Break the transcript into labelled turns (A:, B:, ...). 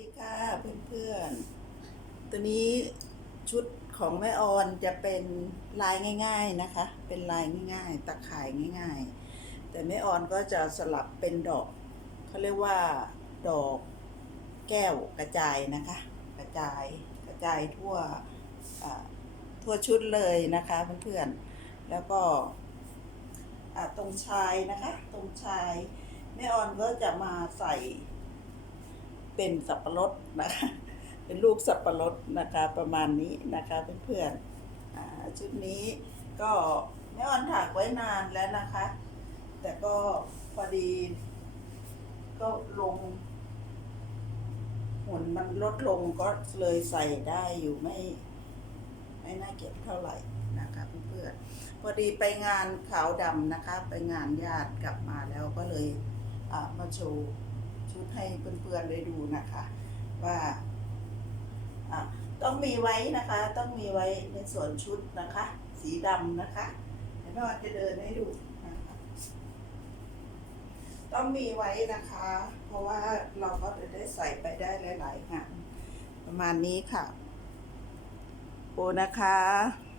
A: ีค่ะเพื่อนๆ ตัวนี้ชุดของแม่ออนจะเป็นลายง่าย ๆนะคะ เป็นลายง่ายๆ ตะข่ายง่าย ๆ แต่แม่ออนก็จะสลับเป็นดอกเขาเรียกว่าดอกแก้วกระจายนะคะ กระจายกระจายทั่วทั่วชุดเลยนะคะเพื่อนๆ แล้วก็ตรงชายนะคะ ตรงชายแม่ออนก็จะมาใส่ เป็นสับปะรดนะคะ เป็นลูกสับปะรดนะคะประมาณนี้นะคะเพื่อนๆชุดนี้ก็แม่ออนถักไว้นานแล้วนะคะ แต่ก็พอดี ก็ลงหุ่นมันลดลงก็เลยใส่ได้อยู่ไม่ ไม่น่าเก็บเท่าไหร่นะคะเพื่อนๆพอดีไปงานขาวดำนะคะ ไปงานญาติกลับมาแล้วก็เลยมาโชว์ ชุดให้เพื่อนๆได้ดูนะคะ ว่าต้องมีไว้นะคะ ต้องมีไว้ในส่วนชุดนะคะ สีดำนะคะเดี๋ยวแม่วันจะเดินให้ดูนะคะ ต้องมีไว้นะคะ เพราะว่าเราก็จะได้ใส่ไปได้หลายๆงานประมาณนี้ค่ะโอนะคะ